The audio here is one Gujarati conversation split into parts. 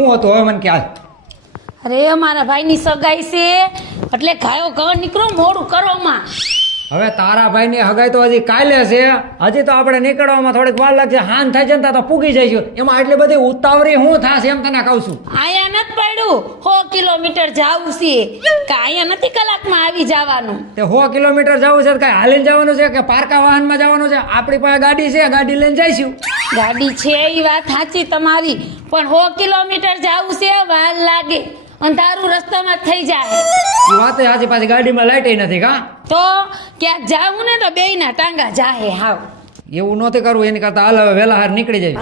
હું હતો હવે મને ખ્યાલ. અરે મારા ભાઈની સગાઈ છે એટલે ગાયો ઘર નીકળો મોડું કરવામાં. હવે તારા ભાઈની હગાઈ તો હજી કાલે છે, હજી તો આપણે નીકળવામાં થોડીક વાર લાગશે. હાન થાય છે ને તો પૂગી જઈશું. એમાં આટલી બધી ઉતાવળી હું થશે એમ તને કહું છું. આયા નથી પડ્યું 100 કિલોમીટર જાવું છે કે આયા નથી કલાકમાં આવી જવાનું. તે 100 કિલોમીટર જવું છે તો કઈ હાલીને જવાનું છે કે પારકા વાહનમાં જવાનું છે? આપણી પાસે ગાડી છે, ગાડી લઈને જઈશું. ગાડી છે એ વાત સાચી તમારી, પણ 100 કિલોમીટર જાવું છે, વાર લાગે, અંધારું રસ્તામાં થઈ જાય. એ વાત સાચી, પાછી ગાડીમાં લાઈટ નથી કા? તો ક્યાંક જાવું ને તો બેયના ટાંગા જાહે. હાવ એવું નહોતી કરવું, એની કરતા હાલ હવે વહેલા હાર નીકળી જાય.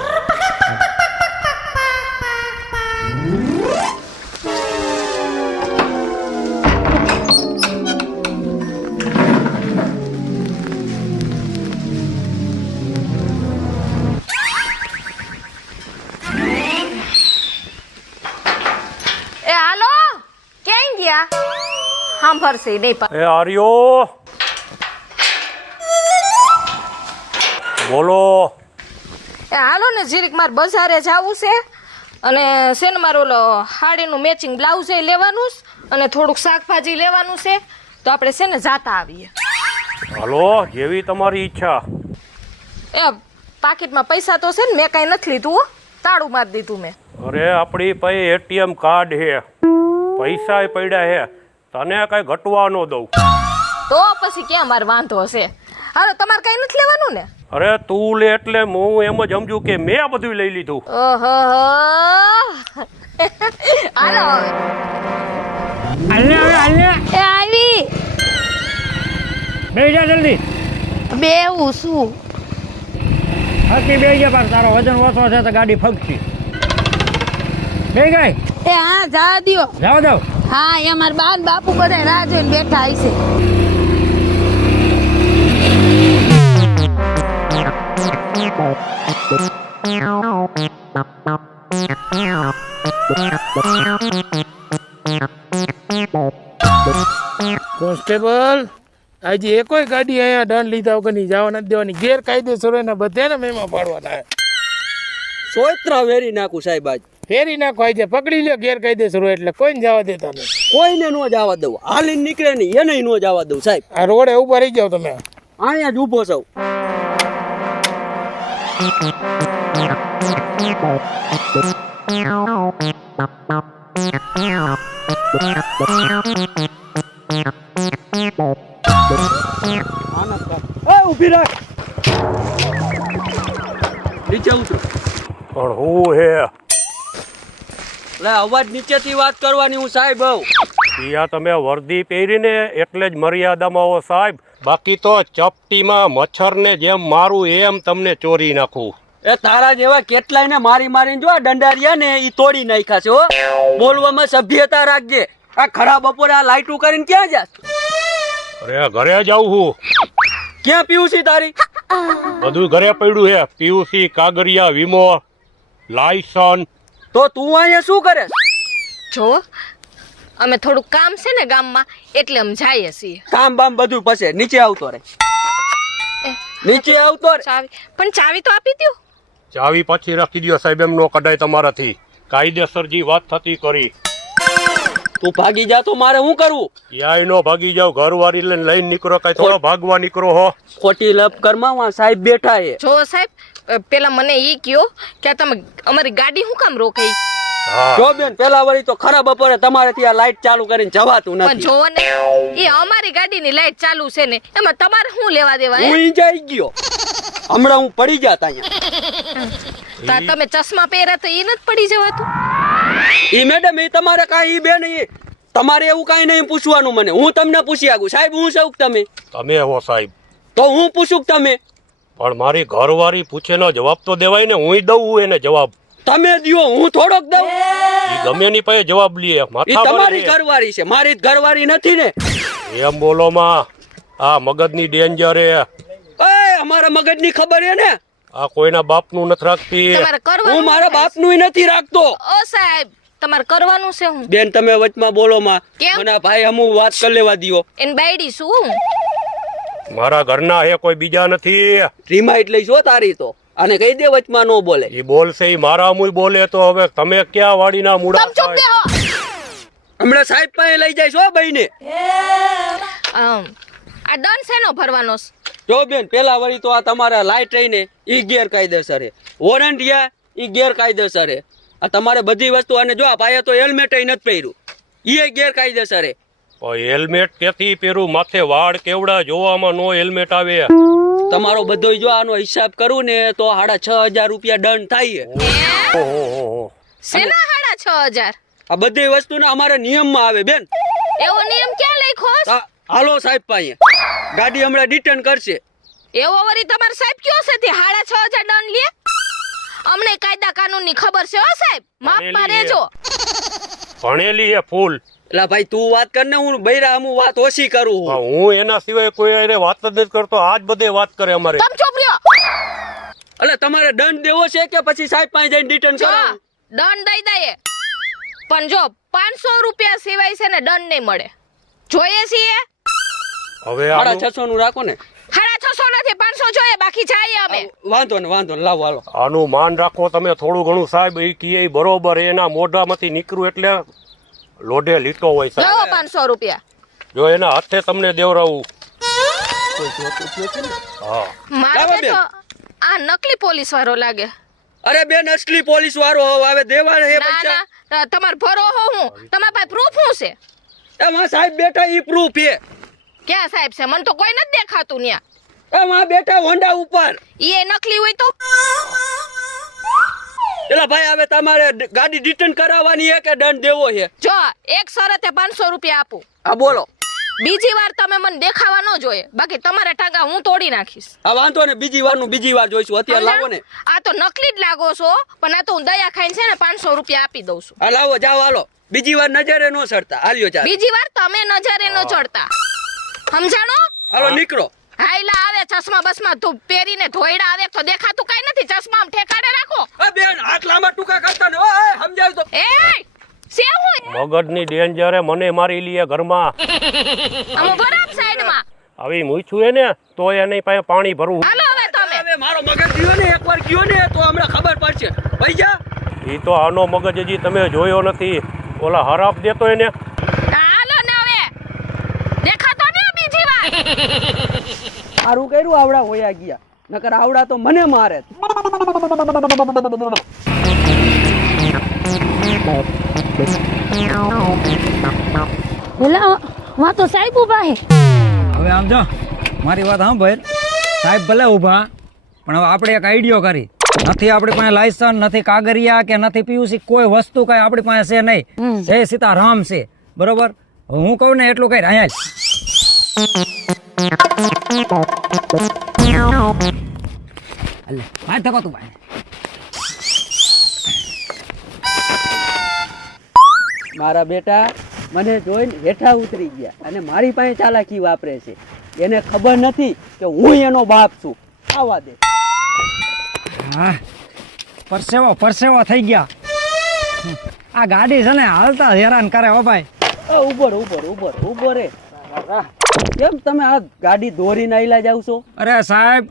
એ હાલો, ક્યાં ગયા? સાંભળશે બે એ આર્યો બોલો. એ હાલો ને જીરીક મારે બજારે જવું છે અને છે ને મારું ઓલો હાડીનું મેચિંગ બ્લાઉઝ લેવાનું છે અને થોડુંક શાકભાજી લેવાનું છે, તો આપણે છે ને જાતા આવીએ. હાલો, જેવી તમારી ઈચ્છા. એ પાકીટમાં પૈસા તો છે ને, મેં કાંઈ નથી લીધું હો, તાળું મારી દીધું મેં. અરે આપણી પાસે એટીએમ કાર્ડ હે, પૈસા પડ્યા હે, તને કઈ ઘટવા ન દઉં. તો પછી ક્યાં મારે વાંધો હશે? હાલો, તમારે કાંઈ નથી લેવાનું ને? અરે તું લે એટલે હું એમ જ સમજુ કે મેં બધું લઈ લીધું. ઓહો હાલો હવે. એ આવી બે જા જલ્દી. બેવું શું? હકી બે જા, પણ તારો વજન ઓછો છે તો ગાડી ફગશે. બે ગઈ એ હા જા દ્યો. જાવ જાવ. હા એ મારા બા ને બાપુ બધા રાહ જોઈને બેઠા હશે. કોન્સ્ટેબલ, આજે એકોય ગાડી અહીંયા દંડ લીધા વગર ની જવા નથી દેવાની. ગેરકાયદેસર એના બધાને મેમાં પાડવાના. સોયત્રા વેરી નાખું સાહેબ, આજ ફેરી નાખો, આજે પકડી લ્યો ગેરકાયદેસર હોય એટલે કોઈને જવા દેતા નહીં. કોઈને નો જવા દઉં, હાલીને નીકળે નહીં એને નો જવા દઉં સાહેબ. આ રોડે ઉભા રહી જાવ તમે. અહીંયા જ ઊભો છું. ઊભી રાખ, નીચે ઉતરો. પણ હું હે લે, અવાજ નીચેથી વાત કરવાની હું સાહેબ હોઉં. ત્યાં તમે વર્દી પહેરીને એટલે જ મર્યાદામાં હો સાહેબ, બાકી તો ચપટીમાં મચ્છરને જેમ મારું એમ તમને ચોરી નાખું. એ તારા જેવા કેટલાય ને મારી મારીને જો આ દંડારિયા ને ઈ તોડી નાખ્યા છે હો. બોલવામાં સભ્યતા રાખજે. આ ખરા બપોરે આ લાઈટું કરીને ક્યાં જાસ? અરે ઘરે જાઉં હું. ક્યાં પીવું છે તારી? બધું ઘરે પડ્યું હે, પીયુસી, કાગરિયા, વીમો, લાયસન. તો તું અહીંયા શું કરે? જો અમે થોડુંક કામ છે ને ગામમાં, એટલે અમે જઈએ છીએ. કામ બામ બધું પછી નીચે આવતો રે, નીચે આવતો રે. ચાવી પણ ચાવી તો આપી દ્યો. ચાવી પછી રાખી દો સાહેબ, એમ નો કઢાય તમારાથી. કાયદેસર જી વાત થતી કરી. તું ભાગી જા તો મારે શું કરવું? યાય નો ભાગી જાવ, ઘરવાળી લઈને નીકળો, કઈ થોડો ભાગવા નીકળો હો. ખોટી લપ કરમાં સાહેબ બેઠા છે. જો સાહેબ, પેલા મને ઈ કયો કે તમે અમારી ગાડી શું કામ રોકાઈ? જો બેન, પેલા વળી તો ખરા બપોરે તમારેથી આ લાઈટ ચાલુ કરીને જવાતું પણ નથી. જો ને, એ અમારી ગાડીની લાઈટ ચાલુ છે ને, એમાં તમારે શું લેવા દેવા? હું ઈંજાઈ ગયો, હમણાં હું પડી જાત અહીંયા. તમે ચશ્મા પહેર્યા તો એ નથી પડી જવાતું? ઈ મેડમ, એ તમારે કાંઈ ઈ બેન, ઈ તમારે એવું કાંઈ નહીં પૂછવાનું મને. હું તમને પૂછી આગું સાહેબ, હું સૌ તમે તમે હો સાહેબ. તો હું પૂછું તમે? પણ મારી ઘરવાળી પૂછેનો જવાબ તો દેવાય ને, હું દઉં એને જવાબ. તમે દ્યો, હું થોડોક દઉં. ઈ ગમે ની પાસે જવાબ લે. ઈ તમારી ઘરવાળી છે, મારી જ ઘરવાળી નથી ને. એમ બોલો માં, આ મગજની ડેન્જર હે. એ અમારા મગજની ખબર છે ને, આ કોઈના બાપનું નથી રાખતી. તમારે કરવાનું? હું મારા બાપનું નથી રાખતો. ઓ સાહેબ, તમારે કરવાનું છે હું? બેન તમે વચમાં બોલો માં. કેમ? મને ભાઈ હમું વાત કરી લેવા દિયો. એન બાયડી શું? મારા ઘરના હે, કોઈ બીજા નથી. રિમાઇટ લઈશ હો તારી તો. અને કહી દે વચમાં નો બોલે. એ બોલશે ઈ મારા મુય બોલે તો હવે તમે ક્યાં વાડીના મૂળા તમ ચૂપ થાય? બેહો. હમણાં સાહેબ પાસે લઈ જાય છો ભાઈને. આ દંડ શેનો ભરવાનો છે? જો બેન પેલા વળી તો આ તમારા લાઈટ રહીને ઈ ગેરકાયદેસર છે. વોરંટ યા ઈ ગેરકાયદેસર છે. આ તમારે બધી વસ્તુ અને જો આ પાયે તો હેલ્મેટ નથી પહેર્યું ઈ ગેરકાયદેસર છે. હેલ્મેટ ક્યાંથી પહેરું? માથે વાળ કેવડા જોવામાં નો હેલ્મેટ આવે. તમારો બધો જો આનો હિસાબ કરું ને તો 6,500 રૂપિયા દંડ થાય છે. ઓહો. શેના 6,500? આ બધી વસ્તુના અમારા નિયમમાં આવે બેન. એવો નિયમ ક્યાં લખ્યો છે? હાલો સાહેબ પાસે ગાડી હમણાં રિટર્ન કરશે. એવો વરી તમારો સાહેબ કયો છે તે 6,500 દંડ લે? અમને કાયદા કાનૂનની ખબર છે હો સાહેબ, માપમાં રહેજો. ભણેલી હે ફૂલ. એટલે ભાઈ તું વાત કર ને, હું બૈરા હું વાત ઓછી કરું છું. હું એના સિવાય કોઈ હારે વાત જ નથી કરતો. આજ બધે વાત કરે અમારે. તમ ચૂપ રહ્યો. એટલે તમારે દંડ દેવો છે કે પછી સાહેબ પાસે જઈને રિટર્ન જો કરો? દંડ દઈ દઈએ, પણ જો 500 રૂપિયા સિવાય છે ને દંડ નહીં મળે. જોઈએ છીએ હવે 650 નું રાખો ને. 650 નથી 500 જોઈએ, બાકી જાય અમે. વાંધો ને લાવો હાલો. આનું માન રાખો તમે થોડું ઘણું. સાહેબ એ કીએ ઈ બરોબર. એના મોઢામાંથી નીકળ્યું એટલે લોઢે લીટો હોય જો સાહેબ. 500 રૂપિયા જો એના હાથે તમને દેવરાવું. હા. મારે લાવો તો આ નકલી પોલીસ વાળો લાગે. અરે બેન અસલી પોલીસ વાળો આવે દેવા હે ના પૈસા. ના તમાર ભરો હો હું તમારા પાસે પ્રૂફ શું છે? એમાં સાહેબ બેઠા ઈ પ્રૂફ છે. ક્યાં સાહેબ છે? મને તો કોઈ નથી દેખાતું ન્યા. એમાં બેઠા હોન્ડા ઉપર. ઈ નકલી હોય તો એટલે ભાઈ હવે તમારે ગાડી રિટર્ન કરાવવાની છે કે દંડ દેવો છે? જો એક શરતે 500 રૂપિયા આપું. હા બોલો. બીજી વાર તમે મને દેખાવા ન જોઈએ, બાકી તમારા ટાંગા હું તોડી નાખીશ. હા વાંધો ને, બીજી વાર જોઈશું. અત્યારે લાવો ને. આ તો નકલી જ લાગો છો, પણ આ તો હું દયા ખાઈને છે ને 500 રૂપિયા આપી દઉં છું. હા લાવો જાઓ હાલો. બીજી વાર નજરે નો ચડતા. હાલ્યો ચાલ. બીજી વાર તમે નજરે ન ચડતા, સમજાણો? હાલો નીકળો. હાઈલા આવે ચશ્મા બસમાં તું પહેરીને ધોઈડા આવે તો દેખાતું કઈ નથી. ચશ્મા આમ ઠેકાડે રાખો. બેન આટ લાંબા ટૂંકા કરતા ને. ઓય સમજાવ તો. એ સે હું મગજની ડેન્જરે મને મારી લીએ ઘરમાં. આમ બરાબર સાઈડમાં. આવી મૂછું હે ને તો એની પાસે પાણી ભરવું. હાલો હવે તમે. હવે મારો મગજ ગયો ને, એકવાર ગયો ને તો હમણાં ખબર પડશે. ભાઈ જા. એ તો આનો મગજ હજી તમે જોયો નથી. ઓલા હરાપ દેતો એને. હાલો ને હવે દેખાતો ને બીજી વાર. સારું કર્યું આવડા હોયા ગયા, નકર આવડા તો મને મારે. ઓલા વા તો સાહેબ ઉભા હે. હવે આમ જો મારી વાત સાંભળ. સાહેબ ભલે ઊભા, પણ હવે આપણે એક આઈડિયો કરી. નથી આપણી પાસે લાયસન્સ, નથી કાગરિયા કે નથી પીયુસી, કોઈ વસ્તુ કઈ આપણી પાસે છે નહીં. જય સીતારામ છે, બરોબર? હું કહું ને એટલું કઈ અહીંયા ધકો તું ભાઈ. મારા બેટા મને જોઈને હેઠા ઉતરી ગયા અને મારી પાસે ચાલાકી વાપરે છે. એને ખબર નથી કે હું એનો બાપ છું. આવા દે. હા, પરસેવો થઈ ગયા. આ ગાડી છે ને હાલતા હેરાન કરે હો ભાઈ. ઉભો રે. કેમ તમે આ ગાડી દોરીને આયલા જાવ છો? અરે સાહેબ,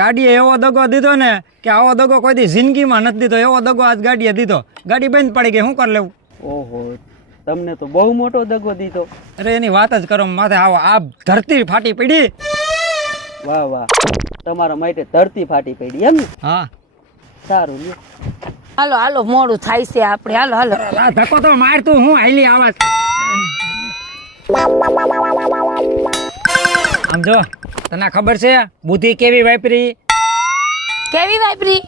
ગાડીએ એવો દગો દીધો ને કે આવો દગો કોઈ દી જિંદગીમાં નથી દીધો. એવો દગો આજ ગાડીએ દીધો. ગાડી બંધ પડી ગઈ, શું કરી લેવું? ઓહો, તમને તો બહુ મોટો દગો દીધો. અરે એની વાત જ કરો માથે. આવો આ ધરતી ફાટી પડી. વાહ વાહ, તમારા માટે ધરતી ફાટી પડી એમ ને? હા, સારું લ્યો. હાલો હાલો મોડું થાય છે આપણે. હાલો હાલો. આ ધક્કો તો માર તું. હું હાલી આવાજ. આમ જો, તને ખબર છે બુદ્ધિ કેવી વાપરી? કેવી વાપરી?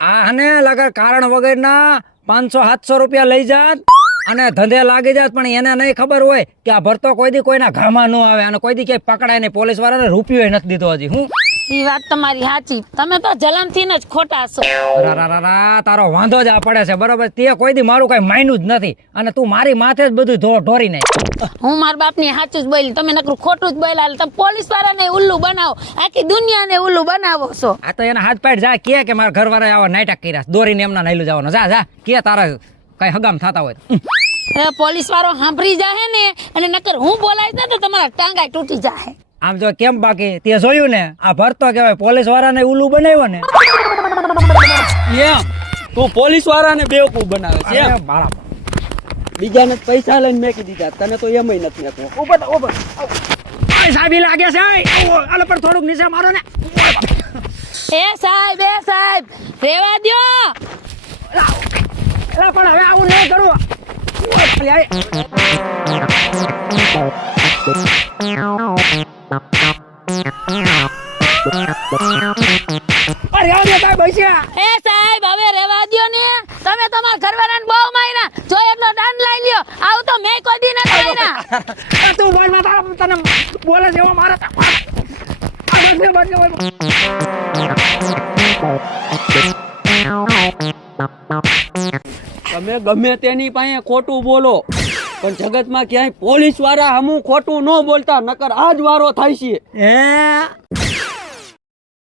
આ હને લગર કારણ વગરના 500-700 રૂપિયા લઈ જાત અને ધંધે લાગી જાત, પણ એને નહીં ખબર હોય કે આ ભરતો કોઈ દી કોઈના ઘામાં ન આવે અને કોઈ દી ક્યાંય પકડાય નહીં. પોલીસ વાળાને રૂપિયો નથી દીધો હજી. હું ઈ વાત તમારી સાચી. તમે તો જલમથી જ ખોટા છો. રા તારો વાંધો જ આ પડે છે, બરોબર? તે કોઈ દી મારું કઈ માન્યું જ નથી અને તું મારી માથે જ બધું ઢોરી નાખ. હું મારા બાપની સાચું જ બોલી, તમે નકરું ખોટું જ બોલ્યા. તમે પોલીસ વાળાને ઉલ્લુ બનાવો, આખી દુનિયાને ઉલ્લુ બનાવો છો. આ તો એના હાથ પાડ જા કે મારા ઘરવાળા આવા નાટક કર્યા, દોરીને એમના નાયલું જવાનો. જા કે તારા કઈ હગામ થતા હોય. પોલીસ વાળો સાંભળી જાહે ને અને નકર હું બોલાઈશ ને તો તમારા ટાંગા તૂટી જાહે. આમ જો કેમ બાકી તે જોયું ને, આ ભરતો કહેવાય પોલીસ વાળાને ઉલ્લુ બનાવ્યો ને. એમ તું પોલીસ વાળાને બેવકૂફ બનાવે છે એમ? બીજાને પૈસા લઈને મેકી દીધા, તને તો એમય નથી આપવો. સાહેબ ઈ લાગે છે આલો પણ થોડુંક નીચે મારો ને એ સાહેબ રેવા દ્યો. એલા પણ હવે આવું નહીં કરું એ સાહેબ હવે રેવા દ્યો ને. તમે તમારા ઘરવાળાને બહુ માર્યા, જો એટલો દંડ લઈ લ્યો. આવું તો મેં કોઈ દી નથી માર્યા. તું બોલ માં તારા તને બોલે છે એવો મારે તમે ગમે તેની પાસે ખોટું બોલો, પણ જગતમાં ક્યાંય પોલીસ વાળા હમું ખોટું ન બોલતા, નકર આજ વારો થાય છે.